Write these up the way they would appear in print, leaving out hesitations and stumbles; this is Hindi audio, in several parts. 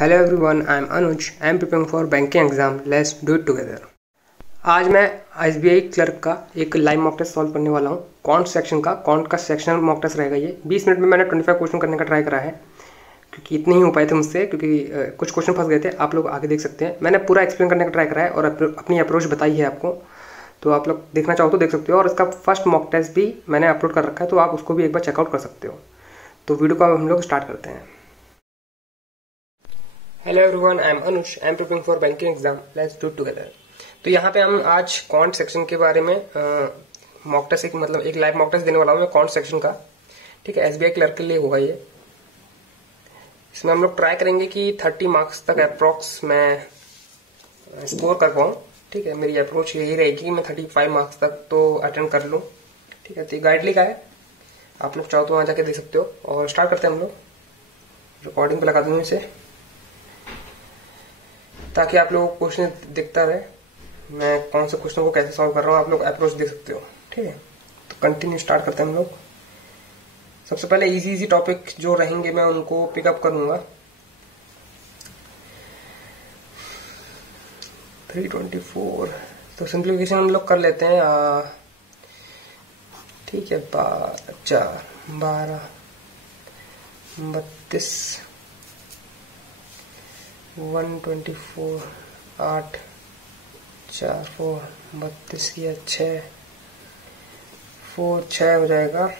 Hello everyone, I am Anuj. I am preparing for banking exam. Let's do it together. आज मैं एसबीआई क्लर्क का एक लाइव मॉक टेस्ट सॉल्व करने वाला हूँ। कॉन्ट सेक्शन का, कॉन्ट का सेक्शन मॉक टेस्ट रहेगा। ये 20 मिनट में मैंने 25 क्वेश्चन करने का ट्राई करा है, क्योंकि इतने ही हो पाए थे मुझसे, क्योंकि कुछ क्वेश्चन फंस गए थे। आप लोग आगे देख सकते हैं, मैंने पूरा एक्सप्लेन करने का ट्राई करा है और अपनी अप्रोच बताई है आपको। तो आप लोग देखना चाहो तो देख सकते हो, और इसका फर्स्ट मॉक टेस्ट भी मैंने अपलोड कर रखा है, तो आप उसको भी एक बार चेकआउट कर सकते हो। तो वीडियो को हम लोग स्टार्ट करते हैं। Hello everyone, I am Anuj. I am preparing for banking exam. Let's do together. तो यहाँ पे हम आज कॉन्ट सेक्शन के बारे में मॉक टेस्ट एक लाइव मॉक टेस्ट देने वाला हूँ मैं कॉन्ट सेक्शन का। ठीक है, एसबीआई क्लर्क के लिए होगा ये। इसमें हम लोग ट्राई करेंगे कि 30 मार्क्स तक अप्रोक्स मैं स्कोर कर पाऊँ। ठीक है, मेरी अप्रोच यही रहेगी कि मैं 35 मार्क्स तक तो अटेंड कर लूँ। ठीक है, तो ये गाइड लिखा है, आप लोग चाहो तो वहाँ जाके देख सकते हो। और स्टार्ट करते हैं हम लोग। रिकॉर्डिंग पे लगा दूंगी इसे, ताकि आप लोगों को क्वेश्चन दिखता रहे, मैं कौन से क्वेश्चन को कैसे सॉल्व कर रहा हूँ, आप लोग अप्रोच देख सकते हो। ठीक है, तो कंटिन्यू स्टार्ट करते हैं हम लोग। सबसे पहले इजी टॉपिक जो रहेंगे मैं उनको पिकअप करूंगा। 324 तो सिंप्लीफिकेशन हम लोग कर लेते हैं। ठीक है, 4 12 32 124 8 4 4 32 किया 6 4 6 हो जाएगा।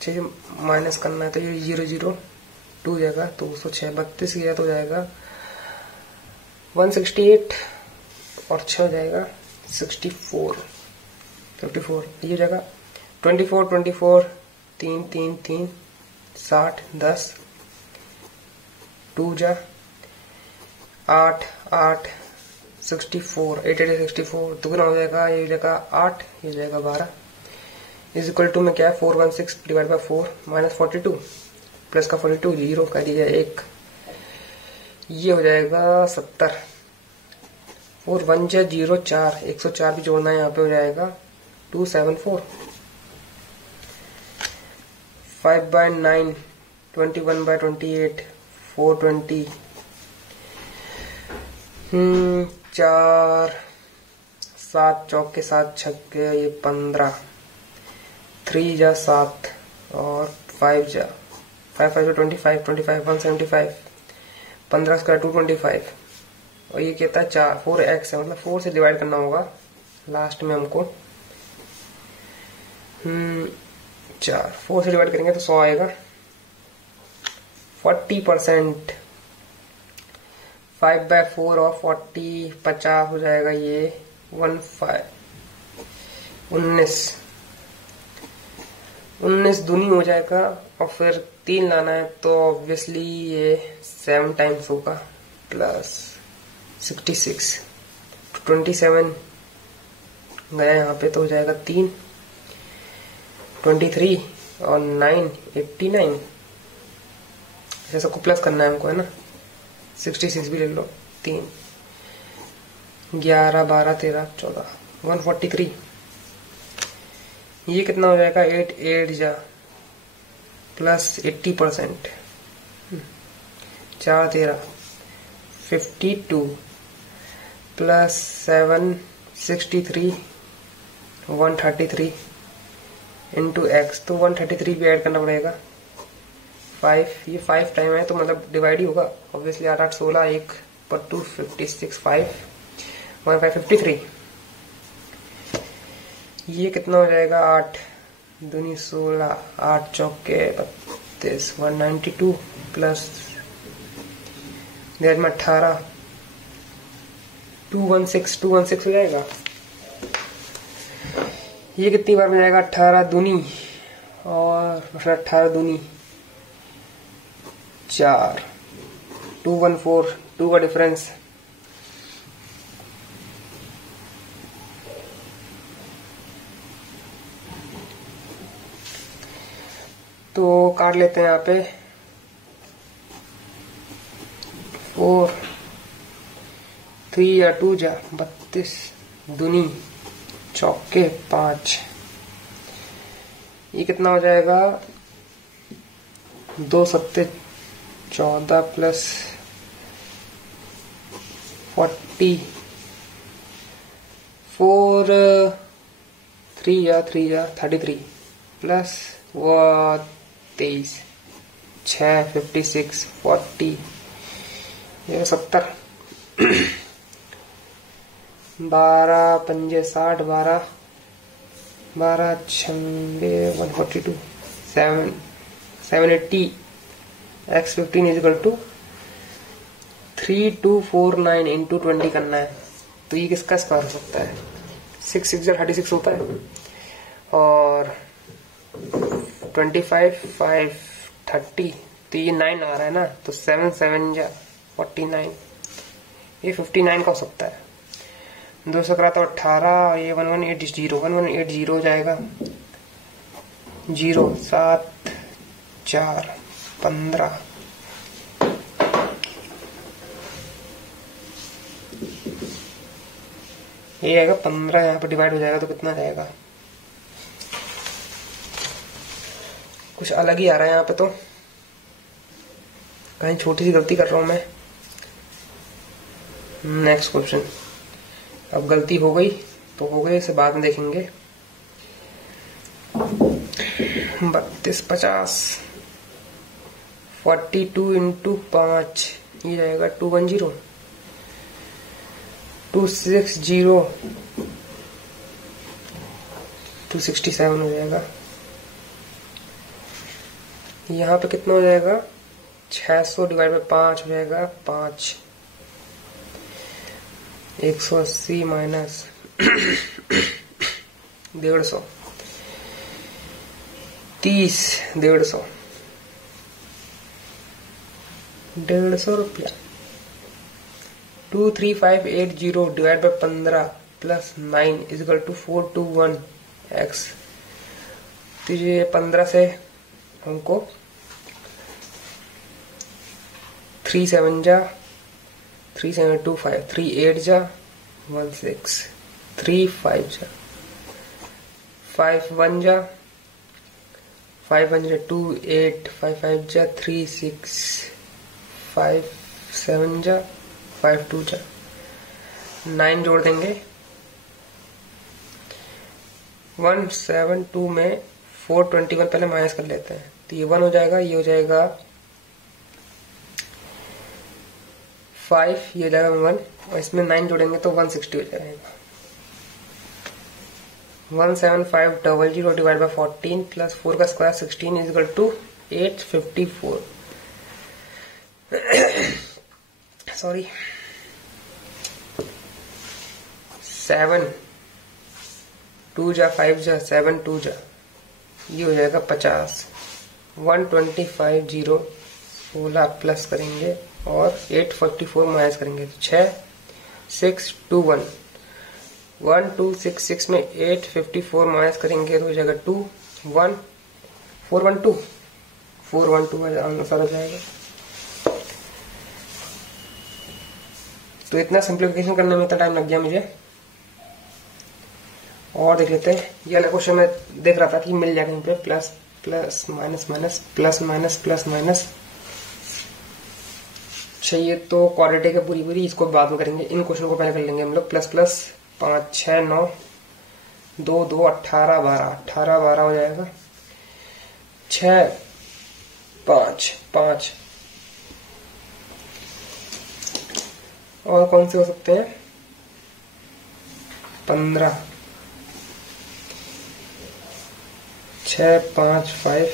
6 माइनस करना है तो ये 0 0 2 जाएगा, तो 206 32 किया तो हो जाएगा 168 और 6 हो जाएगा 64 54। ये हो जाएगा 24 24 3 3 3 60 10 2 जा 8 8 64 8 8 64 दुगना हो जाएगा। ये हो जाएगा 8, ये हो जाएगा 12 इज इक्वल टू में क्या है 416 डिवाइड बाय 4 माइनस 42 प्लस का 42 जीरो कर दीजिए 1, ये हो जाएगा 70 और 1 जा 0 4 104 भी जोड़ना है यहाँ पे, हो जाएगा 274 5 बाय 9 21 बाय 28 420 4 7 चौक के 7 छक्के, ये 15 3 जा 7 और 5 जा 5 5 25 25 175 15 स्क्वायर 225 और ये कहता है 4 4x है, मतलब 4 से डिवाइड करना होगा लास्ट में हमको। 4 से डिवाइड करेंगे तो 100 आएगा। 40% 5 बाय 4 और 40 50 हो जाएगा। ये 19 दूनी हो जाएगा, और फिर 3 लाना है तो ऑब्वियसली ये 7 टाइम्स होगा प्लस 66 27 गया यहाँ पे तो हो जाएगा 3 23 और 9 89। ऐसा सबको प्लस करना है हमको, है ना। 66 भी ले लो, 3 11 12 13 14 143। ये कितना हो जाएगा 8 8 जा प्लस 80% 4 13 52 प्लस 7 63 133 इंटू एक्स, तो 133 भी ऐड करना पड़ेगा। 5 ये 5 टाइम है तो मतलब डिवाइड ही होगा ऑब्वियसली। 8 8 16 1 पर 2 56 5 1 5 53। ये कितना हो जाएगा 8 दूनी 16 8 चौके 32 192 प्लस में 18 216 हो जाएगा। ये कितनी बार में जाएगा 18 दूनी और 18 दूनी 4 214 2 का डिफरेंस तो काट लेते हैं यहाँ पे 4 3 या 2 जा 32 दूनी चौके 5, ये कितना हो जाएगा 2 सत्ते 14 प्लस 40 4 3 या 33 प्लस 23 6 56 40 ये 70 12 पंजे 60 12 12 छंगे 142 780 x15 is equal to 3249 into 20 करना है। तो ये किसका स्क्वायर हो सकता है? 6 6 36 होता है और 25 5 30 तो ये 9 आ रहा है ना, तो 7 7 जा 49 ये 59 का हो सकता है। 2 से करा तो 18 ये 1180 हो जाएगा 0 7 4 15 ये आएगा 15 यहाँ पे डिवाइड हो जाएगा तो कितना जाएगा? कुछ अलग ही आ रहा है यहाँ पे, तो कहीं छोटी सी गलती कर रहा हूं मैं। Next question. अब गलती हो गई तो हो गई, इसे बाद में देखेंगे। 32 50 42 इंटू 5 ये जाएगा 210 260 267 हो जाएगा। यहाँ पे कितना हो जाएगा? 600 डिवाइड बाय 5 हो जाएगा 5 180 माइनस 150 30 150 रुपया। 23580 divide by 15 plus 9 is equal to 421 x। तो ये 15 से हमको 3 7 जा 3 7 2 5 3 8 जा 1 6 3 5 जा 5 1 जा 5 1 जा 2 8 5 5 जा 3 6 5 7 जा 5 2 जा 9 जोड़ देंगे 172 में 421 पहले माइनस कर लेते हैं, तो ये 1 हो जाएगा, ये हो जाएगा 5 ये हो जाएगा 1 और इसमें 9 जोड़ेंगे तो 160 हो जाएगा। 17500 डिवाइड बाय 14 प्लस 4 का square 16 is equal to 854 sorry 7 2 जा 5 जा 7 2 जा ये हो जाएगा 50 125 16 प्लस करेंगे और 844 माइनस करेंगे तो 6 6 2 1 1 2 6 6 में 854 माइनस करेंगे तो हो जाएगा 2 1 412 आंसर हो जाएगा। तो इतना सिंप्लीफिकेशन करने में इतना टाइम लग गया मुझे। और देख लेते हैं, ये वाला क्वेश्चन मैं देख रहा था कि मिल जाएगा यहाँ पे plus plus minus minus plus minus plus minus चाहिए, तो क्वाड्रेटिक है पूरी इसको बाद में करेंगे। इन क्वेश्चन को पहले कर लेंगे हम लोग। प्लस प्लस 5 6 9 2 2 18 12 हो जाएगा 6 5 5 और कौन से हो सकते हैं 15 6 5 5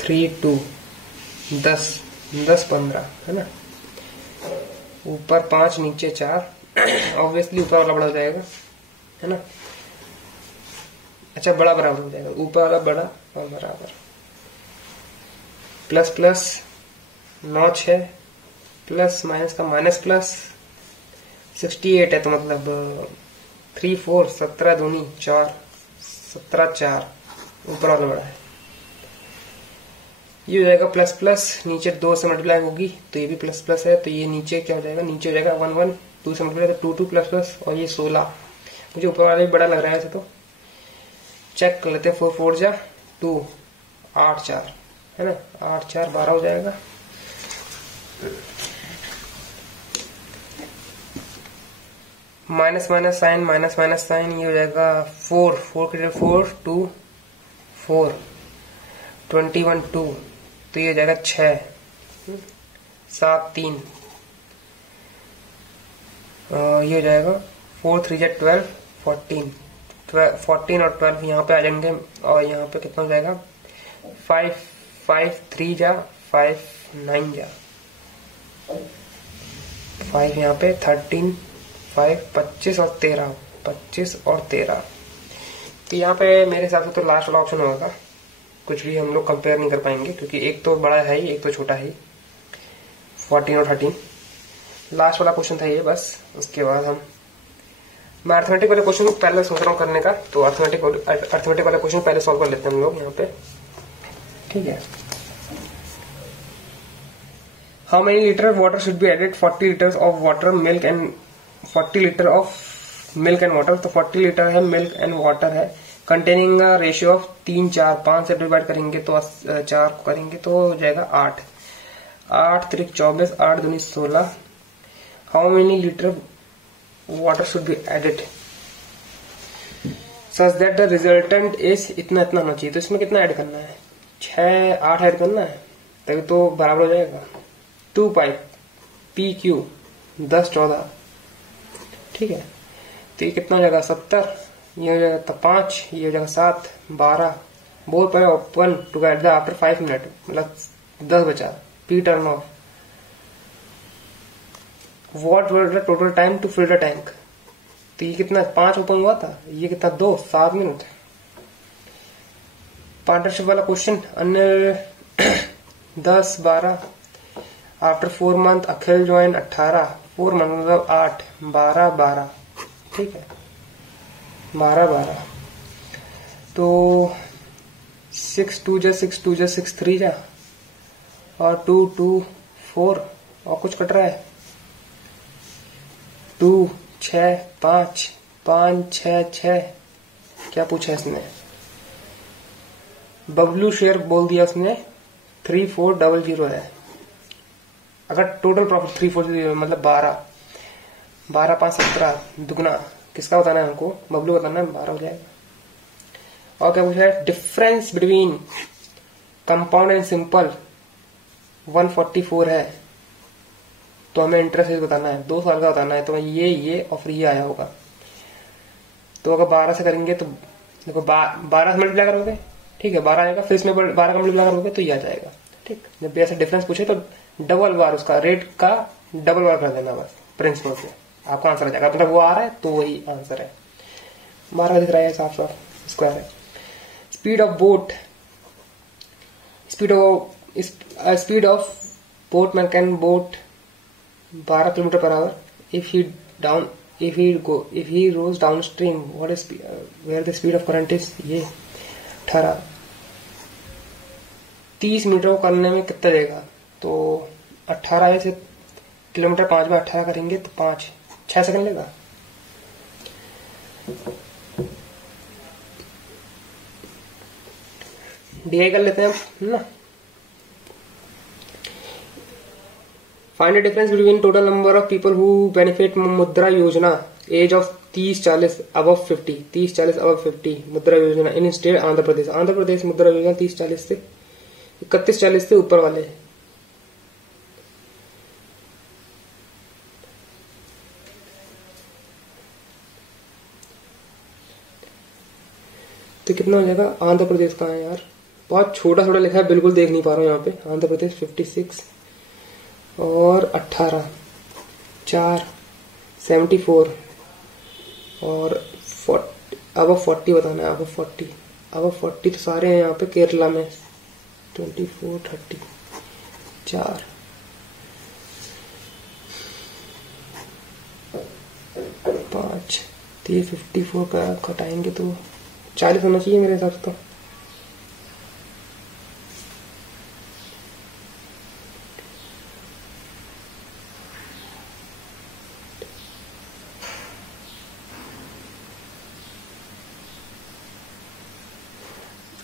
3 2 10 15 है ना। ऊपर 5 नीचे 4 ऑब्वियसली ऊपर वाला बड़ा हो जाएगा है ना। अच्छा बड़ा बराबर हो जाएगा, ऊपर वाला बड़ा और बराबर। प्लस प्लस 9 6 प्लस माइनस का माइनस प्लस 68 है तो मतलब 3 4 17 दूनी 4 17 4 ऊपर वाला बड़ा है। ये हो जाएगा प्लस प्लस, नीचे 2 से मल्टीप्लाई होगी तो ये भी प्लस प्लस है, तो ये नीचे क्या हो जाएगा, नीचे हो जाएगा 1 1 2 से मल्टीप्लाई तो 2 2 प्लस प्लस और ये 16। मुझे ऊपर वाला भी बड़ा लग रहा है ऐसे, तो चेक कर लेते हैं। 4 4 जा 2 8 4 है ना, 8 4 12 हो जाएगा। माइनस माइनस साइन, ये हो जाएगा 4 4 2 4 21 2, तो ये हो जाएगा 6 7 3, ये हो जाएगा 4 3 12 14 14 और 12 यहाँ पे आ जाएंगे, और यहाँ पे कितना हो जाएगा 5 5 3 जा 5 9 जा 5 यहाँ पे 13 5 25 और 13 25 और 13। तो यहाँ पे मेरे हिसाब से तो लास्ट वाला ऑप्शन होगा, कुछ भी हम लोग कंपेयर नहीं कर पाएंगे क्योंकि एक तो बड़ा है ही, एक तो छोटा है, 14 और 13। लास्ट वाला क्वेश्चन था ये बस। उसके बाद मैं अर्थमेटिक वाले क्वेश्चन पहले सोच रहा हूँ करने का, तो अर्थमेटिक वाले क्वेश्चन पहले सॉल्व कर लेते हैं हम लोग यहाँ पे, ठीक है। How many litre water should be added? 40 litres of water milk and 40 litre of milk and water, तो 40 लीटर है मिल्क एंड वाटर है, कंटेनिंग रेशियो ऑफ 3 4 5 से डिवाइड करेंगे तो 4 करेंगे तो हो जाएगा 8 8 3 24 8 दूनी 16। How many litre water should be added such that the resultant is इतना इतना होना चाहिए, तो इसमें कितना ऐड करना है? 6 8 ऐड करना है, तभी तो बराबर हो जाएगा। 2 पाइप पी क्यू 10 14, ठीक है। तो ये कितना हो जाएगा 70, ये हो जाएगा 5, ये हो जाएगा 7 12, both pipe open to get the after 5 minute, मतलब 10 बचा। P turn off. What was the total time to fill the tank? तो ये कितना 5 ओपन हुआ था, ये कितना 2 7 मिनट। पार्टनरशिप वाला क्वेश्चन अन्य 10 12, आफ्टर 4 मंथ अखिल ज्वाइन 18, 4 मंथ मतलब 8 12 12, ठीक है 12 12। तो 6 2 जा 6 2 जा 6 3 जा, और 2 2 4, और कुछ कट रहा है 2 6 5 5 6 6। क्या पूछा इसने? बबलू शेयर बोल दिया उसने 3400 है। अगर टोटल प्रॉफिट 3400 मतलब 12 12 5 17 दुगना, किसका बताना है हमको? बबलू बताना है, 12 हो जाएगा। और क्या पूछा है? Difference between compound and simple 144 है, तो हमें इंटरेस्ट रेट बताना है, 2 साल का बताना है। तो ये और फिर ये आया होगा, तो अगर 12 से करेंगे तो देखो 12 से मल्टीप्लाई करोगे, ठीक है 12 आएगा, फिर इसमें 12 का मल्टीप्लाई करोगे तो ये आ जाएगा, ठीक। जब ऐसा डिफरेंस पूछे तो डबल बार उसका रेट का डबल बार कर देना बस, प्रिंसिपल से आपका आंसर आ जाएगा। मतलब वो आ रहा है तो वही आंसर है। 12 दिख रहा है साफ साफ, स्क्वायर है। Speed of boat, speed of boatman can boat 12 kilometre per our if he rows downstream, what is where the speed of current is? ये 18 30 मीटर को करने में कितना देगा? तो 18 से किलोमीटर 5 में 18 करेंगे तो 6 सेकंड लेगा। डीआई कर लेते हैं ना। Find the difference between total number of people who benefit Mudra योजना एज ऑफ 30-40 अबव 50 30-40 अबव 50 मुद्रा योजना इन स्टेट आंध्र प्रदेश। आंध्र प्रदेश मुद्रा योजना 30-40 से 31-40 से ऊपर वाले। तो कितना हो जाएगा? आंध्र प्रदेश कहाँ है यार? बहुत छोटा छोटा लिखा है, बिल्कुल देख नहीं पा रहा हूँ यहाँ पे। आंध्र प्रदेश 56 और 18 4 74 और 40 अब 40 बताना है। अब 40 तो सारे हैं यहाँ पे केरला में। 24 30 4 5 54 का घटाएंगे तो 40 होना चाहिए मेरे हिसाब से। तो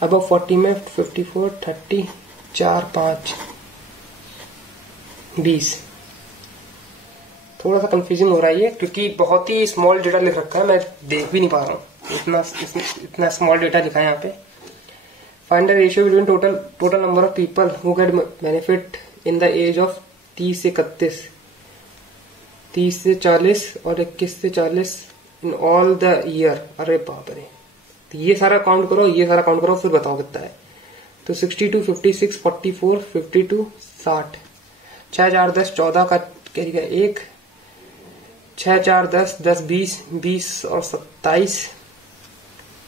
अब 40 में 54 30 4 5 20 थोड़ा सा कंफ्यूजिंग हो रहा है ये, क्योंकि बहुत ही स्मॉल डेटा लिख रखा है, मैं देख भी नहीं पा रहा हूँ, इतना स्मॉल डेटा लिखा है यहाँ पे। Find the ratio between total number of people who get benefit in the age of 30 से 31, 30 से 40 और 21 से 40 इन ऑल द ईयर। अरे बाप रे, तो ये सारा काउंट करो, ये सारा काउंट करो, फिर बताओ कितना है। तो 62, 56, 44, 52, 60, 6, 4, 10, 14 का कैरी का 1, 6, 4, 10, 10, 20, 20 और 27।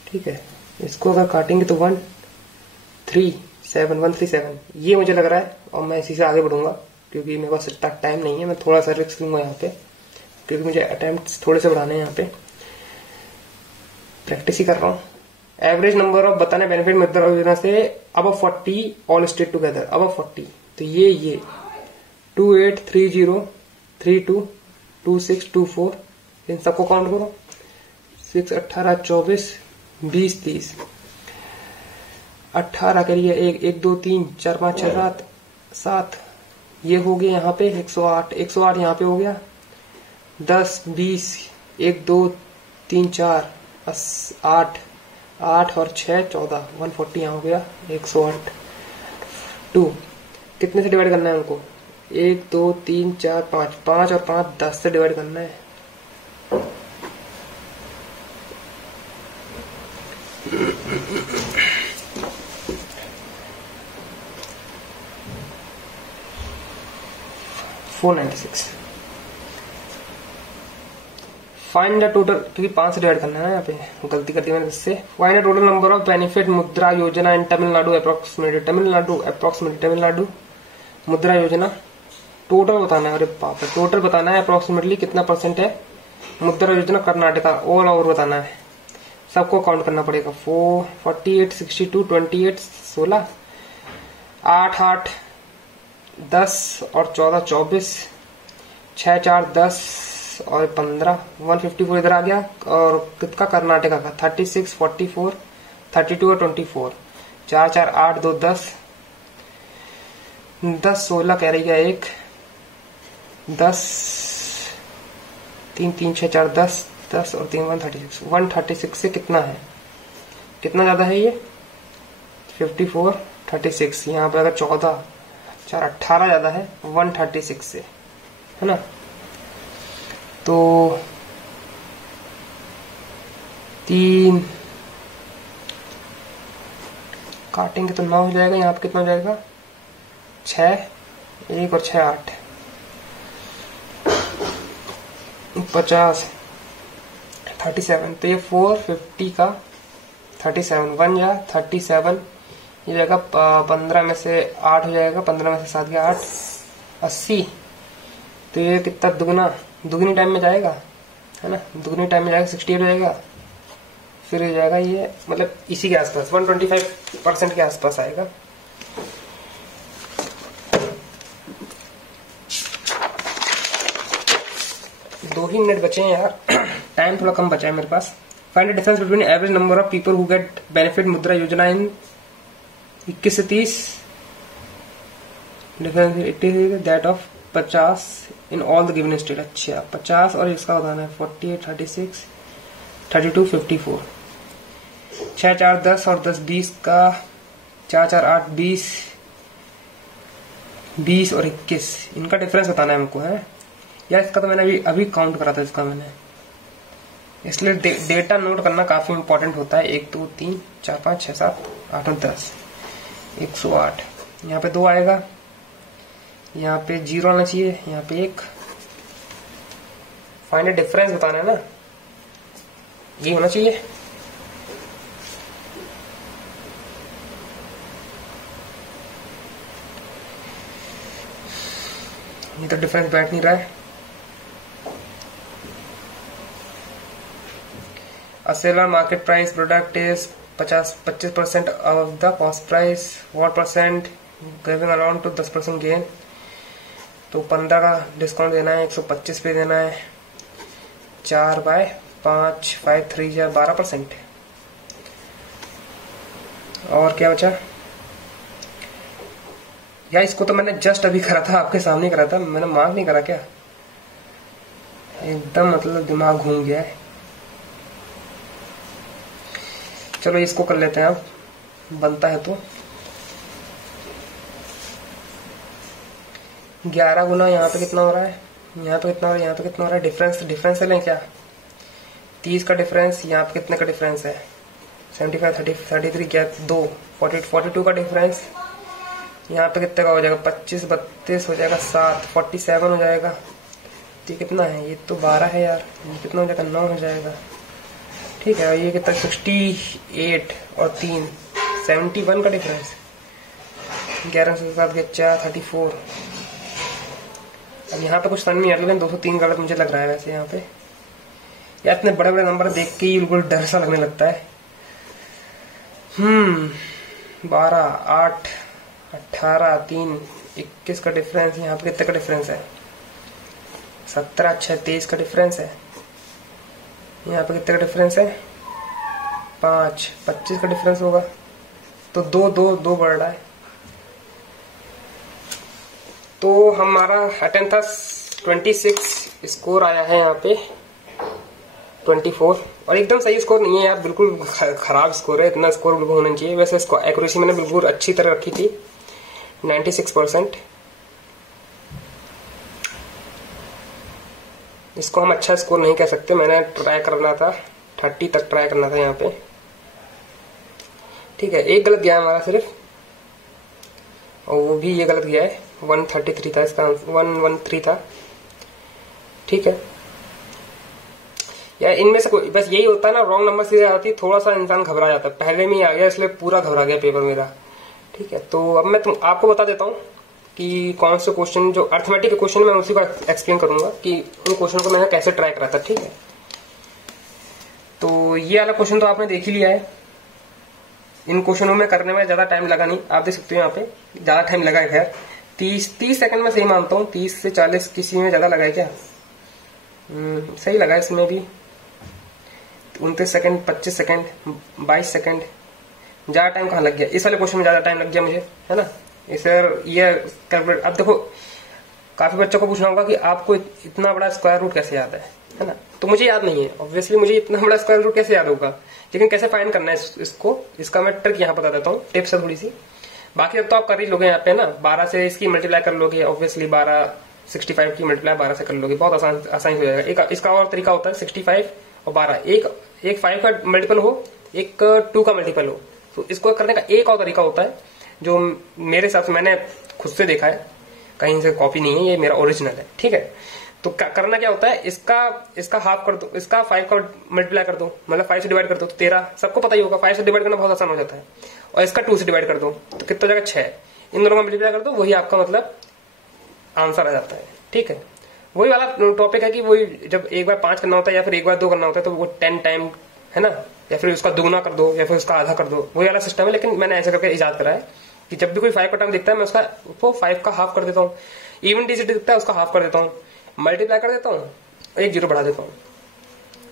ठीक है, इसको अगर काटेंगे तो 137 ये मुझे लग रहा है, और मैं इसी से आगे बढ़ूंगा क्योंकि मेरे पास इतना टाइम नहीं है। मैं थोड़ा सा रिस्क लूंगा यहाँ पे, क्योंकि मुझे अटेम्प्ट थोड़े से बढ़ाने हैं, यहाँ पे प्रैक्टिस ही कर रहा हूँ। एवरेज नंबर ऑफ बताना बेनिफिट मुद्रा योजना से अब 40 ऑल स्टेट टुगेदर, अब 40। तो ये 28, 30, 32, 26, 24, इन सबको काउंट करो। 6, 18, 24, 20, 30, 18 करिए 1, 2, 3, 4, 5, 6, 7, 7 ये हो गया यहाँ पे 108, 108 यहाँ पे हो गया। 10, 20, 1, 2, 3, 4, 8, 8 और 6, 14, 140 यहाँ हो गया। 108 2 कितने से डिवाइड करना है हमको? 1, 2, 3, 4, 5, 5 और 5 10 से डिवाइड करना है। फाइंड द टोटल, क्योंकि 5 से डिवाइड करना है ना, यहाँ पे गलती कर दी मैंने इससे। Find the total number of benefit Mudra Yojana in Tamil Nadu approximately, Tamil Nadu मुद्रा योजना टोटल बताना है। अरे बाप रे, टोटल बताना है अप्रोक्सीमेटली कितना परसेंट है मुद्रा योजना कर्नाटका, ऑल ओवर बताना है, सबको काउंट करना पड़ेगा। 4, 48, 62, 28, 16, 8, 8, 10 और 14, 24, 6, 4, 10 और 15, 154 इधर आ गया। और कितना कर्नाटका का 36, 44, 32 और 24, 4, 4, 8, 2, 10, 10, 16 कह रही है 1, 10, 3, 3, 6, 4, 10, 10 और 3, 136, 136 से कितना है, कितना ज्यादा है ये 54, 36। यहाँ पे अगर 14, 4, 18 ज्यादा है 136 से, है ना। तो 3 काटेंगे तो 9 हो जाएगा। यहाँ पे कितना हो जाएगा 6, 1 और 6, 8, 50, 37। तो ये 450 का 37, 1 या 37 ये जाएगा 15 में से 8 हो जाएगा, 15 में से 7 गया 8, 80। तो ये कितना दुगनी टाइम में जाएगा, है ना, दुगनी टाइम में जाएगा 68 हो जाएगा। फिर हो जाएगा ये, मतलब इसी के आसपास 125% के आसपास आएगा। दो ही मिनट बचे हैं यार, टाइम थोड़ा कम बचा है मेरे पास। Find the difference between average number of people who get benefit Mudra Yojana in 21 से 30, difference that of 50 in all the given state. अच्छा 50 और इसका बताना है 48, 36, 32, 54, 6, 4, 10 और 10, 20 का 4, 4, 8, 20, 20 और 21, इनका डिफरेंस बताना है हमको, है यार। इसका तो मैंने अभी काउंट करा था इसका मैंने, इसलिए डेटा नोट करना काफी इंपॉर्टेंट होता है। 1, 2, 3, 4, 5, 6, 7, 8 और 10, 108। यहाँ पे 2 आएगा, यहाँ पे 0 आना चाहिए, यहाँ पे 1। फाइनल डिफरेंस बताना है ना, ये होना चाहिए। ये तो डिफरेंस बैठ नहीं रहा है। A silver market price product is 25% of the cost price. What percent giving around to 10% gain? तो 15 का डिस्काउंट देना है, 125 पे देना है, 4/5, 5, 3 या 12%। और क्या बचा यार, इसको तो मैंने जस्ट अभी करा था, आपके सामने करा था, मैंने मार्क नहीं करा क्या। एकदम मतलब दिमाग घूम गया है। चलो इसको कर लेते हैं, अब बनता है तो 11 गुना यहाँ पे कितना हो रहा है, यहाँ पे कितना हो रहा है, यहाँ पे कितना हो रहा है, डिफरेंस से लें क्या, 30 का डिफरेंस, यहाँ पे कितने का डिफरेंस है, 75, 33 क्या 2, 42 का डिफरेंस, यहाँ पे कितने का हो जाएगा, 25, 32 हो जाएगा, 7, 47 हो जाएगा। ये कितना है, ये तो 12 है यार, ये कितना हो जाएगा, 9 हो जाएगा। ठीक है, ये कितना 68 और 3 71 का डिफरेंस, 11 से 7 गया 4, 34। अब यहाँ पे कुछ समझ नहीं आ रहा, लेकिन 203 गलत मुझे लग रहा है वैसे यहाँ पे। यार इतने बड़े बड़े नंबर देख के ही बिल्कुल डर सा लगने लगता है। 12, 8, 18, 3, 21 का डिफरेंस, यहाँ पे कितने का डिफरेंस है, 17, 6, 23 का डिफरेंस है, यहाँ पे कितने का डिफरेंस है, 5, 25 का डिफरेंस होगा, तो 2 बढ़ रहा है। तो हमारा अटेम्प्ट था 26, स्कोर आया है यहाँ पे 24, और एकदम सही स्कोर नहीं है यार, बिल्कुल खराब स्कोर है, इतना स्कोर बिल्कुल होना चाहिए। वैसे इसको एक्यूरेसी मैंने बिल्कुल अच्छी तरह रखी थी 96%। इसको हम अच्छा स्कोर नहीं कह सकते, मैंने ट्राई करना था 30 तक ट्राई करना था यहाँ पे। ठीक है, एक गलत गया हमारा सिर्फ, और वो भी ये गलत गया है, 133 था इसका, 113 था। ठीक है यार, इनमें से कोई बस यही होता है ना, रॉन्ग नंबर से आती थोड़ा सा इंसान घबरा जाता है। पहले में ही आ गया इसलिए पूरा घबरा गया पेपर मेरा। ठीक है, तो अब मैं आपको बता देता हूँ कि कौन से क्वेश्चन जो अर्थमेटिक के क्वेश्चन मैं उसी को एक्सप्लेन करूंगा कि उन क्वेश्चन को मैंने कैसे ट्राई करा था। ठीक है, तो ये वाला क्वेश्चन तो आपने देख ही लिया है। इन क्वेश्चनों में करने में ज्यादा टाइम लगा नहीं, आप देख सकते हो यहाँ पे ज्यादा टाइम लगा है। खैर 30 सेकंड में सही मानता हूँ, 30 से 40 किसी में ज्यादा लगा है क्या, सही लगा इसमें भी। 29 सेकंड, 25 सेकंड, 22 सेकंड, ज्यादा टाइम कहाँ लग गया, इस वाले क्वेश्चन में ज्यादा टाइम लग गया मुझे, है ना। सर ये कैलकुलेट, अब देखो काफी बच्चों को पूछना होगा कि आपको इतना बड़ा स्क्वायर रूट कैसे याद है ना। तो मुझे याद नहीं है ऑब्वियसली, मुझे इतना बड़ा स्क्वायर रूट कैसे याद होगा, लेकिन कैसे फाइंड करना है इसको, इसका मैं ट्रिक यहाँ बता देता हूँ, टिप्स है थोड़ी सी। बाकी अब तो आप कर ही लोगे यहाँ पे ना, 12 से इसकी मल्टीप्लाई कर लोगे, ऑब्वियसली 65 की मल्टीप्लाई 12 से कर लोगे, बहुत आसान हो जाएगा। एक इसका और तरीका होता है 65 और 12, एक 5 का मल्टीपल हो, एक 2 का मल्टीपल हो। तो इसको करने का एक और तरीका होता है जो मेरे हिसाब से मैंने खुद से देखा है, कहीं से कॉपी नहीं है, ये मेरा ओरिजिनल है। ठीक है, तो करना क्या होता है, इसका हाफ कर दो, इसका 5 का मल्टीप्लाई कर दो, मतलब 5 से डिवाइड कर दो तो 13, सबको पता ही होगा 5 से डिवाइड करना बहुत आसान हो जाता है। और इसका 2 से डिवाइड कर दो तो कितना हो जाएगा 6, इन दोनों का मल्टीप्लाई कर दो, वही आपका मतलब आंसर आ जाता है। ठीक है, वही वाला टॉपिक है कि वही जब एक बार 5 करना होता है या फिर एक बार 2 करना होता है तो वो 10 टाइम है ना, या फिर उसका दुगुना कर दो या फिर उसका आधा कर दो, वही वाला सिस्टम है। लेकिन मैंने ऐसे करके इजाद करा है कि जब भी कोई 5 का टर्म दिखता है मैं उसका 5 का हाफ कर देता हूँ, इवन डिजिट दिखता है उसका हाफ कर देता हूँ, मल्टीप्लाई कर देता हूँ, एक जीरो बढ़ा देता हूँ।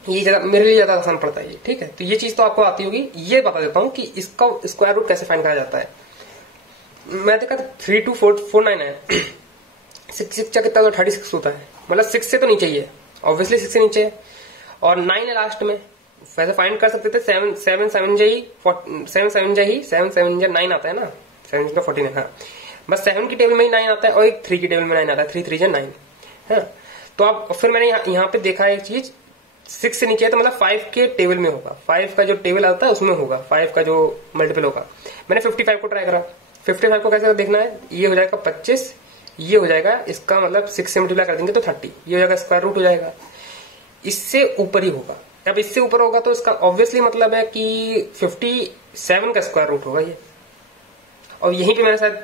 ये मेरे लिए ज्यादा आसान पड़ता है ये। ठीक है, तो ये चीज तो आपको आती होगी। ये बता देता हूँ कि इसका स्क्वायर रूट कैसे फाइंड करा जाता है। मैं देखा 32449 है, 6 कितना तो 36 होता है, मतलब 6 से तो नीचे ही है, ऑब्वियसली 6 से नीचे है, और 9 है लास्ट में। वैसे फाइंड कर सकते थे 7 7 जा 9 आता है ना, 7 14 है। हाँ, बस 7 की टेबल में ही 9 आता है और एक 3 की टेबल में 9 आता है, 3 3 जा 9 है। तो आप फिर मैंने यहाँ पे देखा एक चीज, 6 से नीचे है तो मतलब 5 के टेबल में होगा, 5 का जो टेबल आता है उसमें होगा, 5 का जो मल्टीपल होगा। मैंने 55 को ट्राई करा, 55 को कैसे देखना है, ये हो जाएगा 25, ये हो जाएगा इसका मतलब 6 से मल्टीप्लाई कर देंगे तो 30, ये हो जाएगा स्क्वायर रूट हो जाएगा, इससे ऊपर ही होगा। अब इससे ऊपर होगा तो इसका ऑब्वियसली मतलब है कि 57 का स्क्वायर रूट होगा ये। और यहीं पे मैंने शायद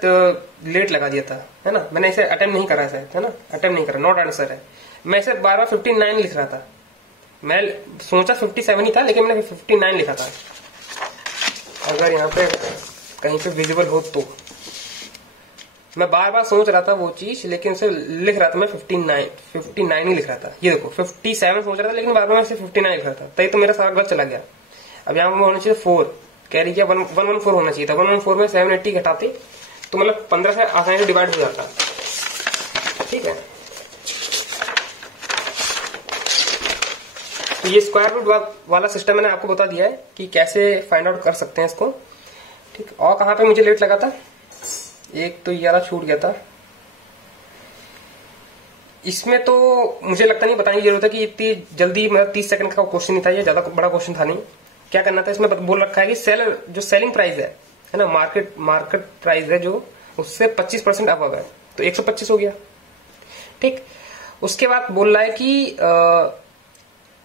लेट लगा दिया था, है ना, मैंने इसे अटेम्प्ट नहीं करा शायद, है ना, अटेम्प्ट नहीं करा, नॉट आंसर है। मैं इसे 59 लिख रहा था, मैं सोचा 57 ही था लेकिन मैंने 59 लिखा था। अगर यहाँ पे कहीं पे विजिबल हो तो मैं बार बार सोच रहा था वो चीज, लेकिन उसे लिख रहा था मैं 59 ही लिख रहा था। ये देखो 57 सोच रहा था लेकिन बार बार मैं 59 लिख रहा था, तभी तो मेरा सारा गलत चला गया। अब यहाँ पर होना चाहिए 4, कैरी किया 114 होना चाहिए था, 114 में 780 घटाते तो मतलब 15 से आसानी से डिवाइड हो जाता। ठीक है, तो ये स्क्वायर रूट वाला सिस्टम मैंने आपको बता दिया है कि कैसे फाइंड आउट कर सकते हैं इसको। ठीक, और कहां पे मुझे लेट लगा था, एक तो ये वाला छूट गया था। इसमें तो मुझे लगता नहीं बताने की जरूरत है कि इतनी जल्दी, मतलब 30 सेकंड का क्वेश्चन नहीं था, ये ज्यादा बड़ा क्वेश्चन था नहीं। क्या करना था, इसमें बोल रखा है कि जो सेलिंग प्राइस है ना, मार्केट प्राइस है जो, उससे 25% अबव है, तो 125 हो गया। ठीक, उसके बाद बोल रहा है कि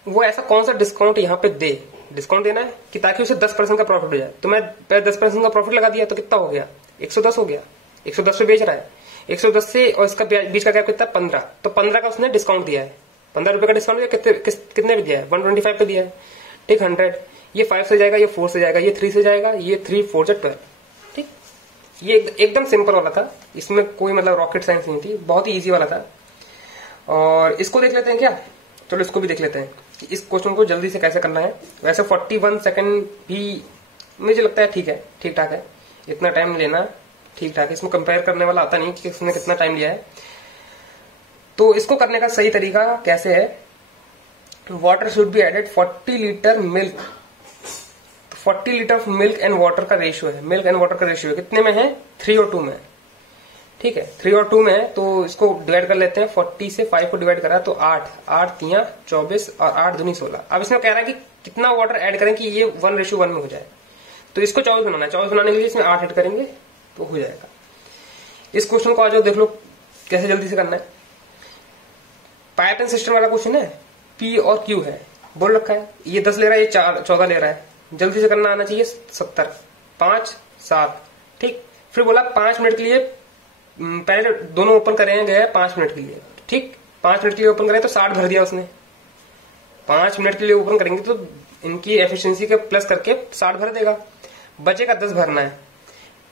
वो ऐसा कौन सा डिस्काउंट यहाँ पे दे, डिस्काउंट देना है कि ताकि उसे 10% का प्रॉफिट हो जाए। तो मैं 10% का प्रॉफिट लगा दिया, तो कितना हो गया, 110 हो गया। 110 पे बेच रहा है, 110 से और इसका बीच का गैप कितना, 15, तो 15 का उसने डिस्काउंट दिया है, 15 रुपए का डिस्काउंट दिया। कितने पे दिया है, 125 पे दिया है। ठीक, 100, ये 5 से जाएगा, ये 4 से जाएगा, ये 3 से जाएगा, ये 3 4 से 12। ठीक, ये एकदम सिंपल वाला था, इसमें कोई मतलब रॉकेट साइंस नहीं थी, बहुत ही ईजी वाला था। और इसको देख लेते हैं क्या, चलो इसको भी देख लेते हैं कि इस क्वेश्चन को जल्दी से कैसे करना है। वैसे 41 सेकंड भी मुझे लगता है ठीक है, ठीक ठाक है, इतना टाइम लेना ठीक ठाक है। इसमें कंपेयर करने वाला आता नहीं कि किसने कितना टाइम लिया है। तो इसको करने का सही तरीका कैसे है, water should be added 40 litre milk. 40 litre of milk and water का रेशियो है, मिल्क एंड वाटर का रेशियो है कितने में है, 3 और 2 में। ठीक है, 3 और 2 में है, तो इसको डिवाइड कर लेते हैं। 40 से 5 को डिवाइड करा तो 8, 8 3 24 और 8 दूनी 16। अब इसमें कह रहा है कि कितना वाटर ऐड करें कि ये 1:1 में हो जाए। तो इसको 24 बनाना है, 24 बनाने के लिए इसमें 8 ऐड करेंगे तो हो जाएगा। इस क्वेश्चन को आ जाओ देख लो कैसे जल्दी से करना है। पैटर्न सिस्टम वाला क्वेश्चन है, पी और क्यू है, बोल रखा है ये 10 ले रहा है, ये 14 ले रहा है, जल्दी से करना आना चाहिए 70, 5 7। ठीक, फिर बोला 5 मिनट के लिए, पहले दोनों ओपन करेंगे 5 मिनट के लिए। ठीक, 5 मिनट के लिए ओपन करें तो 60 भर दिया उसने। 5 मिनट के लिए ओपन करेंगे तो इनकी एफिशिएंसी के प्लस करके 60 भर देगा, बचेगा 10 भरना है।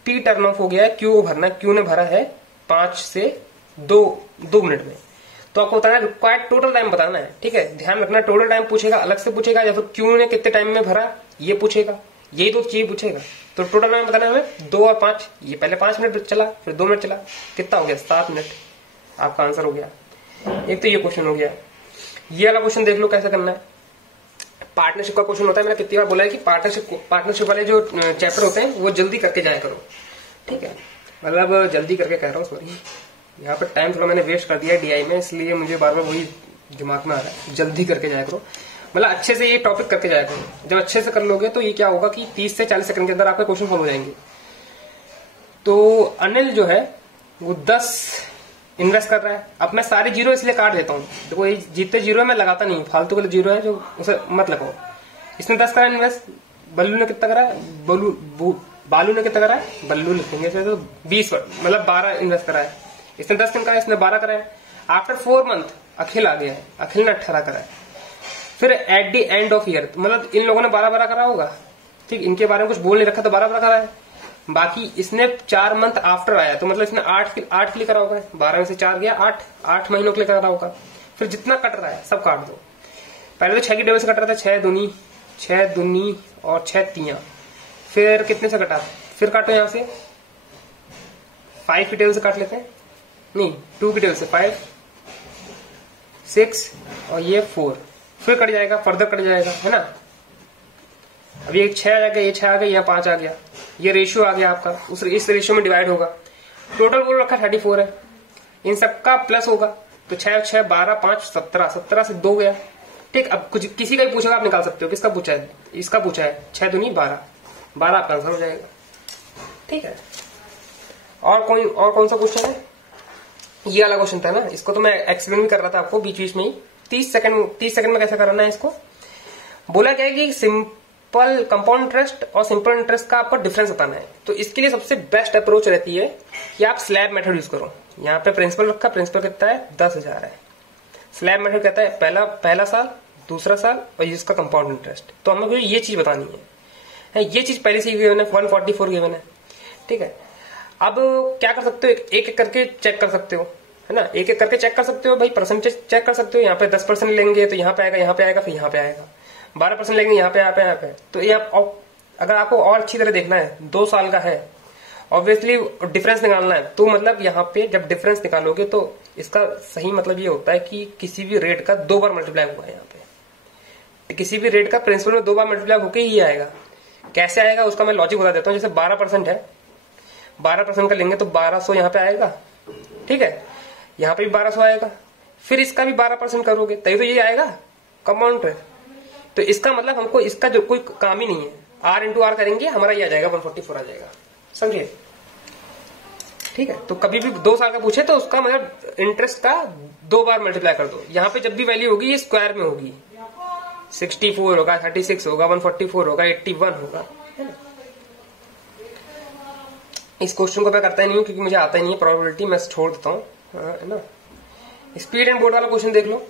पी टर्न ऑफ हो गया है, क्यू भरना है, क्यू ने भरा है 5 से 2 मिनट में। तो आपको बताना है रिक्वायर्ड टोटल टाइम बताना है। ठीक है, ध्यान रखना, टोटल टाइम पूछेगा, अलग से पूछेगा, या फिर क्यू ने कितने टाइम में भरा ये पूछेगा, यही दो चीज पूछेगा। तो टोटल टाइम बताना है हमें 2 और 5। ये पहले 5 मिनट चला, फिर 2 मिनट चला, कितना हो गया, 7 मिनट। आपका आंसर हो गया। एक तो ये क्वेश्चन हो गया। ये वाला क्वेश्चन देख लो कैसे करना है। पार्टनरशिप का क्वेश्चन होता है, मैंने कितनी बार बोला है कि पार्टनरशिप वाले जो चैप्टर होते हैं वो जल्दी करके जाया करो। ठीक है, मतलब जल्दी करके कह रहा हूँ, सॉरी, यहाँ पर टाइम थोड़ा मैंने वेस्ट कर दिया डीआई में, इसलिए मुझे बार बार वही दिमाग में आ रहा है, जल्दी करके जाया करो, मतलब अच्छे से ये टॉपिक करके जाया करो। जब अच्छे से कर लोगे तो ये क्या होगा कि 30 से 40 सेकंड के अंदर आपके क्वेश्चन सॉल्व हो जाएंगे। तो अनिल जो है वो 10 इन्वेस्ट कर रहा है। अब मैं सारे जीरो इसलिए काट देता हूँ, देखो ये जीते जीरो है, मैं लगाता नहीं, फालतू के जीरो है जो उसे मत लगाओ। इसने 10 करा इन्वेस्ट, बल्लू ने कितना करा, बालू ने कितना करा है, बल्लू लिखेंगे तो 20, मतलब 12 इन्वेस्ट करा है। इसने 10 करा है, इसने 12 करा है। आफ्टर 4 मंथ अखिल आ गया है, अखिल ने 18 करा है। फिर at the end of year, मतलब इन लोगों ने 12 करा होगा। ठीक, इनके बारे में कुछ बोल नहीं रखा तो 12 करा है। बाकी इसने 4 मंथ आफ्टर आया, तो मतलब इसने 8 के लिए करा होगा, 12 में से 4 गया 8 महीनों के लिए करा होगा। फिर जितना कट रहा है सब काट दो। पहले तो 6 की टेबल से कट रहा था, 6 दूनी और 6 3। फिर कितने से कटा, फिर काटो यहां से 5 की टेबल से काट लेते हैं, नहीं 2 की टेबल से 5 6 और ये 4, फिर कट जाएगा, फर्दर कट जाएगा, है ना। अब ये 6 आ गया, ये 6 आ गया, यहाँ 5 आ गया, ये रेशियो आ गया आपका, इस रेशियो में डिवाइड होगा। टोटल बोल रखा 34 है, इन सबका प्लस होगा, तो 6 6 12 5 17, 17 से 2 गया। ठीक, अब कुछ किसी का भी पूछेगा आप निकाल सकते हो, किसका पूछा है, इसका पूछा है, 6 दूनी 12 आपका आंसर हो जाएगा। ठीक है, और कौन सा क्वेश्चन है, ये वाला क्वेश्चन था ना, इसको तो मैं एक्सप्लेन भी कर रहा था आपको बीच में ही। 30 सेकंड में कैसे करना है इसको। बोला क्या है कि सिंपल कंपाउंड इंटरेस्ट और सिंपल इंटरेस्ट का आपको डिफरेंस बताना है। तो इसके लिए सबसे बेस्ट अप्रोच रहती है कि आप स्लैब मेथड यूज करो। यहाँ पे प्रिंसिपल रखा, प्रिंसिपल कितना है 10,000 है। स्लैब मेथड कहता है पहला साल, दूसरा साल और इसका कंपाउंड इंटरेस्ट। तो हमें ये चीज बतानी है, ये चीज पहले से ही गिवन है, 144 गिवन है। ठीक है, अब क्या कर सकते हो, एक एक करके चेक कर सकते हो, है ना, एक एक करके चेक कर सकते हो भाई, परसेंटेज चेक कर सकते हो। यहाँ पे 10% लेंगे तो यहाँ पे आएगा, यहाँ पे आएगा, फिर यहाँ पे आएगा। 12% लेंगे यहाँ पे। तो ये अगर आपको और अच्छी तरह देखना है, 2 साल का है, ऑब्वियसली डिफरेंस निकालना है, तो मतलब यहाँ पे जब डिफरेंस निकालोगे तो इसका सही मतलब ये होता है कि किसी भी रेट का 2 बार मल्टीप्लाई हुआ है यहाँ पे। किसी भी रेट का प्रिंसिपल में 2 बार मल्टीप्लाई होके ही आएगा। कैसे आएगा उसका मैं लॉजिक बता देता हूँ। जैसे 12% है, 12% का लेंगे तो 1200 यहाँ पे आएगा, ठीक है, यहाँ पे भी 1200 आएगा, फिर इसका भी 12% करोगे तभी तो ये आएगा कंपाउंड इंटरेस्ट। तो इसका मतलब हमको इसका जो कोई काम ही नहीं है, R इंटू R करेंगे हमारा ये आ जाएगा 144 आ जाएगा, समझिए, ठीक है। तो कभी भी 2 साल का पूछे तो उसका मतलब इंटरेस्ट का 2 बार मल्टीप्लाई कर दो। यहाँ पे जब भी वैल्यू होगी ये स्क्वायर में होगी, 64 होगा, 36 होगा, 144 होगा, 81 होगा, है ना। इस क्वेश्चन को मैं करता ही नहीं हूँ क्योंकि मुझे आता ही नहीं है, प्रोबेबिलिटी मैं छोड़ देता हूँ, है ना। स्पीड एंड बोर्ड वाला क्वेश्चन देख लो,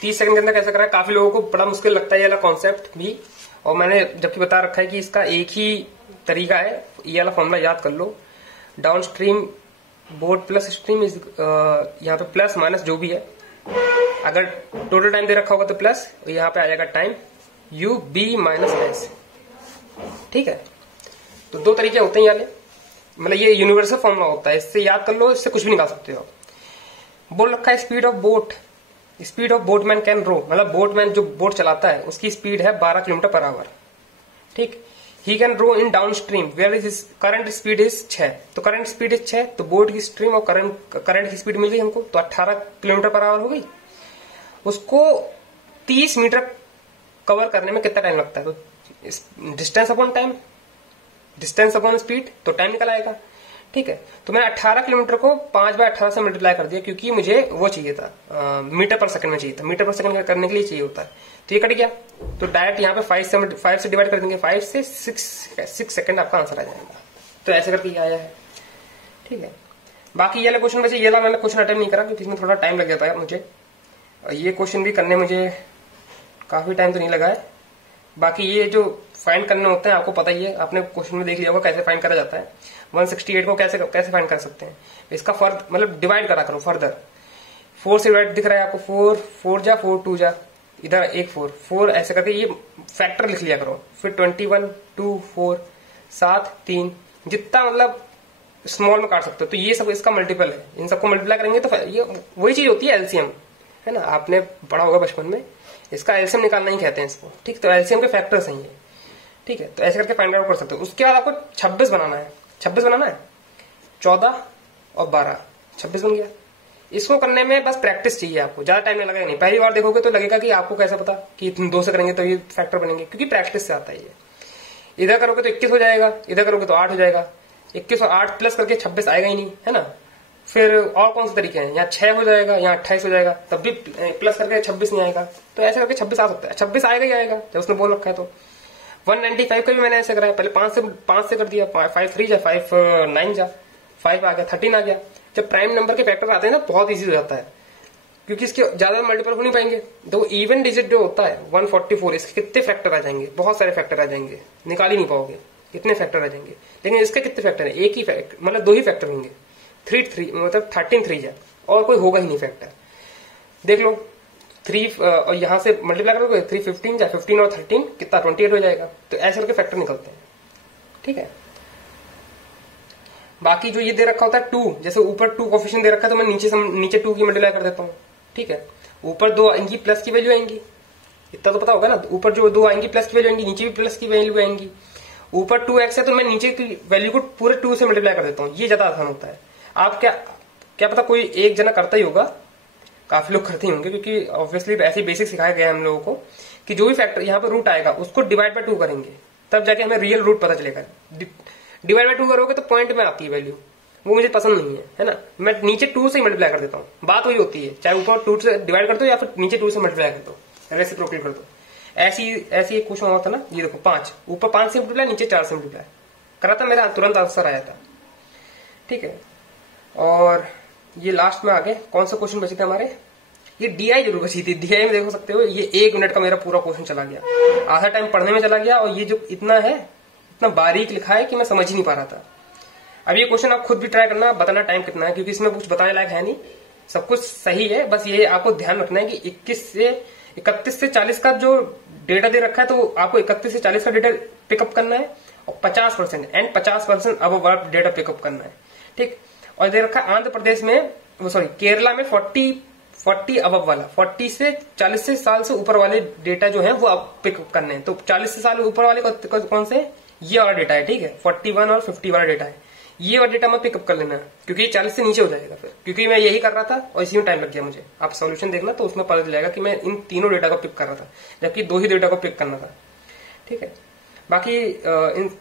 30 सेकंड के अंदर कैसे करा है। काफी लोगों को बड़ा मुश्किल लगता है ये वाला कॉन्सेप्ट भी, और मैंने जबकि बता रखा है कि इसका एक ही तरीका है, ये वाला फॉर्मूला याद कर लो। Downstream boat plus stream is, यहाँ पे प्लस माइनस जो भी है, अगर टोटल टाइम दे रखा होगा तो प्लस, यहाँ पे आ जाएगा time U B minus S, ठीक है। तो 2 तरीके होते हैं यार, मतलब ये यूनिवर्सल फॉर्मूला होता है, इससे याद कर लो, इससे कुछ भी निकाल सकते हो। बोल रखा है speed of boat, speed of boatman can row, मतलब बोटमैन जो बोट चलाता है उसकी स्पीड है 12 किलोमीटर पर आवर, ठीक। He can row in downstream where is current speed is 6, तो करंट स्पीड इज 6, तो बोट की स्ट्रीम और करंट की स्पीड मिल गई हमको, तो 18 किलोमीटर पर आवर हो गई। उसको 30 मीटर कवर करने में कितना टाइम लगता है, तो distance upon time, distance upon speed, तो टाइम निकल आएगा, ठीक है। तो मैंने 18 किलोमीटर को 5/18 से मल्टीप्लाई कर दिया क्योंकि मुझे वो चाहिए था, मीटर पर सेकंड में चाहिए था, मीटर पर सेकंड करने के लिए चाहिए होता है, तो ये कट गया। तो डायरेक्ट यहाँ पे 5 से डिवाइड कर देंगे, 5 से 6 सेकंड आपका आंसर आ जाएगा। तो ऐसे करके आया है, ठीक है। बाकी ये क्वेश्चन वैसे ये मैंने क्वेश्चन अटेम्प्ट नहीं करा क्योंकि इसमें थोड़ा टाइम लग जाता है मुझे, ये क्वेश्चन भी करने मुझे काफी टाइम तो नहीं लगा है। बाकी ये जो फाइंड करने होते हैं आपको पता ही है, आपने क्वेश्चन में देख लिया होगा कैसे फाइंड करा जाता है। 168 को कैसे फाइंड कर सकते हैं, इसका फर्द मतलब डिवाइड करा करो फर्दर, 4 से डिवाइड दिख रहा है आपको, 4 जा 4 2 जा, इधर एक 4 ऐसे करके ये फैक्टर लिख लिया करो, फिर 21 2 4 7 3, जितना मतलब स्मॉल में काट सकते हो, तो ये सब इसका मल्टीपल है, इन सबको मल्टीप्लाई करेंगे तो ये वही चीज होती है एलसीएम, है ना, आपने पढ़ा होगा बचपन में, इसका एलसीएम निकालना ही कहते हैं इसको, ठीक। तो एलसीएम के फैक्टर्स हैं ये, ठीक है। तो ऐसे करके फाइंड आउट कर सकते हो। उसके बाद आपको 26 बनाना है, 26 बनाना है, 14 और 12, 26 बन गया। इसको करने में बस प्रैक्टिस चाहिए आपको, ज्यादा टाइम नहीं लगेगा, नहीं पहली बार देखोगे तो लगेगा कि आपको कैसे पता कि 2 से करेंगे तो ये फैक्टर बनेंगे, क्योंकि प्रैक्टिस से आता है ये। इधर करोगे तो 21 हो जाएगा, इधर करोगे तो 8 हो जाएगा, 21 और 8 प्लस करके 26 आएगा ही नहीं, है ना। फिर और कौन से तरीके हैं, यहाँ 6 हो जाएगा, यहाँ 28 हो जाएगा, तब भी प्लस करके 26 नहीं आएगा, तो ऐसे करके 26 आ सकता है, 26 आएगा ही आएगा जब उसने बोल रखा है। तो 195 का भी मैंने ऐसे कराया, पहले 5 से कर दिया, 5 3 जा, 5 9 जा, 5 आ गया, 13 आ गया। जब प्राइम नंबर के फैक्टर आते हैं ना बहुत इजी हो जाता है, क्योंकि इसके ज्यादा मल्टीपल हो नहीं पाएंगे। तो इवन डिजिट जो होता है 144, इसके कितने फैक्टर आ जाएंगे, बहुत सारे फैक्टर आ जाएंगे, निकाल ही नहीं पाओगे, इतने फैक्टर आ जाएंगे। लेकिन इसके कितने फैक्टर है, एक ही फैक्टर, मतलब 2 ही फैक्टर होंगे, 3 मतलब 13 3 जा, और कोई होगा ही नहीं फैक्टर। देख लो 3 और यहां से मल्टीप्लाई करोगे 3 15 जा, 15 और 13 कितना 28 हो जाएगा। तो ऐसे करके फैक्टर निकलते हैं, ठीक है। बाकी जो ये दे रखा होता है 2, जैसे ऊपर 2 कोफिशिएंट दे रखा है तो मैं नीचे 2 की मल्टीप्लाई कर देता हूँ, ठीक है। ऊपर 2 आएंगी प्लस की वैल्यू आएंगी, इतना तो पता होगा ना, ऊपर जो 2 आएंगी प्लस की वैल्यू आएंगी, नीचे भी प्लस की वैल्यू आएंगी। ऊपर 2x है तो मैं नीचे की वैल्यू को पूरे 2 से मल्टीप्लाई कर देता हूँ, ये ज्यादा आसान होता है। आप क्या पता कोई एक जना करता ही होगा, काफी लोग करते ही होंगे, क्योंकि ऑब्वियसली ऐसे बेसिक सिखाया गया है हम लोगों को कि जो भी फैक्टर यहाँ पे रूट आएगा उसको डिवाइड बाय 2 करेंगे, तब जाके हमें रियल रूट पता चलेगा। डिवाइड बाय 2 करोगे तो पॉइंट में आती है वैल्यू, वो मुझे पसंद नहीं है ना, मैं नीचे 2 से मल्टीप्लाई कर देता हूँ। बात वही होती है, चाहे ऊपर 2 से डिवाइड कर दो या फिर नीचे 2 से मल्टीप्लाई कर दो, रेसिप्रोकल कर दो। ऐसी एक क्वेश्चन हुआ था ना, ये देखो 5, ऊपर 5 से मल्टीप्लाई, नीचे 4 से मल्टीप्लाई करा था, मेरा तुरंत आंसर आया था, ठीक है। और ये लास्ट में आगे कौन सा क्वेश्चन बचे थे हमारे, ये डीआई जरूर बची थी। डीआई में देख सकते हो ये 1 मिनट का मेरा पूरा क्वेश्चन चला गया, आधा टाइम पढ़ने में चला गया, और ये जो इतना है इतना बारीक लिखा है कि मैं समझ ही नहीं पा रहा था। अब ये क्वेश्चन आप खुद भी ट्राई करना, बताना टाइम कितना है, क्योंकि इसमें कुछ बताने लायक है नहीं, सब कुछ सही है, बस ये आपको ध्यान रखना है कि 31 से 40 का जो डेटा दे रखा है तो आपको 31 से 40 का डेटा पिकअप करना है, और 50% एंड 50% अब डेटा पिकअप करना है, ठीक। और दे रखा है आंध्र प्रदेश में, केरला में 40 अबव वाला, 40 से 40 से साल से ऊपर वाले डेटा जो है वो आप पिकअप करने हैं। तो 40 से साल ऊपर वाले कौन से, ये वाला डेटा है, ठीक है, 41 और 50 वाला डेटा है, ये वाला डेटा मैं पिकअप कर लेना, क्योंकि 40 से नीचे हो जाएगा फिर, क्योंकि मैं यही कर रहा था और इसी में टाइम लग गया मुझे। आप सॉल्यूशन देखना तो उसमें पता चलेगा कि मैं इन तीनों डेटा को पिक कर रहा था, जबकि 2 ही डेटा को पिक करना था, ठीक है। बाकी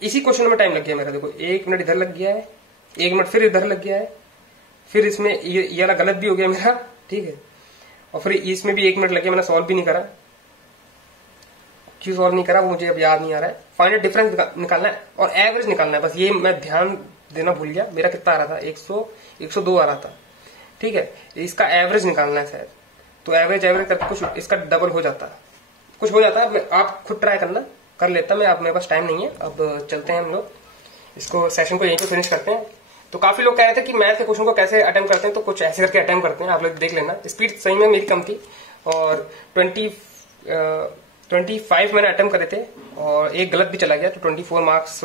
इसी क्वेश्चन में टाइम लग गया मेरा, देखो 1 मिनट इधर लग गया है, 1 मिनट फिर इधर लग गया है, फिर इसमें ये वाला गलत भी हो गया मेरा, ठीक है, और फिर इसमें भी 1 मिनट लग गया, मैंने सॉल्व भी नहीं करा, क्यों सॉल्व नहीं करा वो मुझे अब याद नहीं आ रहा है। फाइनल डिफरेंस निकालना है और एवरेज निकालना है, बस ये मैं ध्यान देना भूल गया। मेरा कितना आ रहा था, 102 आ रहा था, ठीक है, इसका एवरेज निकालना है शायद, तो एवरेज करके कुछ इसका डबल हो जाता है, कुछ हो जाता है, आप खुद ट्राई करना, कर लेता मैं, अब मेरे पास टाइम नहीं है। अब चलते हैं हम लोग, इसको सेशन को यहीं पे फिनिश करते हैं। तो काफी लोग कह रहे थे कि मैथ के क्वेश्चन को कैसे अटेम्प्ट करते हैं, तो कुछ ऐसे करके अटेम्प्ट करते हैं, आप लोग देख लेना। स्पीड सही में मेरी कम थी और 25 मैंने अटेम्प्ट करे थे और एक गलत भी चला गया, तो 24 मार्क्स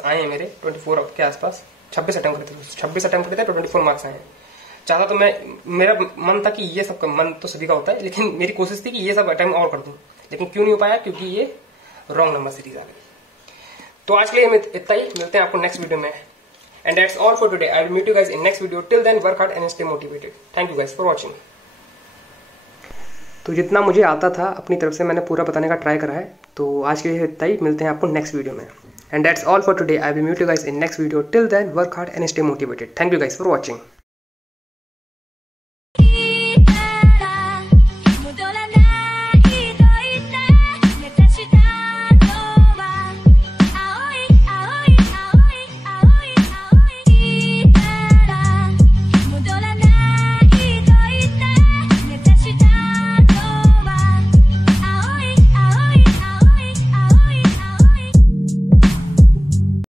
आए हैं मेरे, 24 के आसपास। 26 अटेम्प्ट करे थे, 26 अटेम्प्ट करे थे तो 24 मार्क्स आए हैं। चाहता तो मेरा मन था कि ये सब, मन तो सभी का होता है, लेकिन मेरी कोशिश थी कि ये सब अटेम्प्ट और कर दूं, लेकिन क्यों नहीं हो पाया, क्योंकि ये रॉन्ग नंबर सीरीज आ गई। तो आज के लिए इतना ही, मिलते हैं आपको नेक्स्ट वीडियो में। And that's all for today, I will meet you guys in next video. Till then work hard and stay motivated. Thank you guys for watching. तो जितना मुझे आता था अपनी तरफ से मैंने पूरा बताने का ट्राई करा है। तो आज के लिए इतना ही, मिलते हैं आपको नेक्स्ट वीडियो में। And that's all for today, I will meet you guys in next video. Till then work hard and stay motivated. Thank you guys for watching.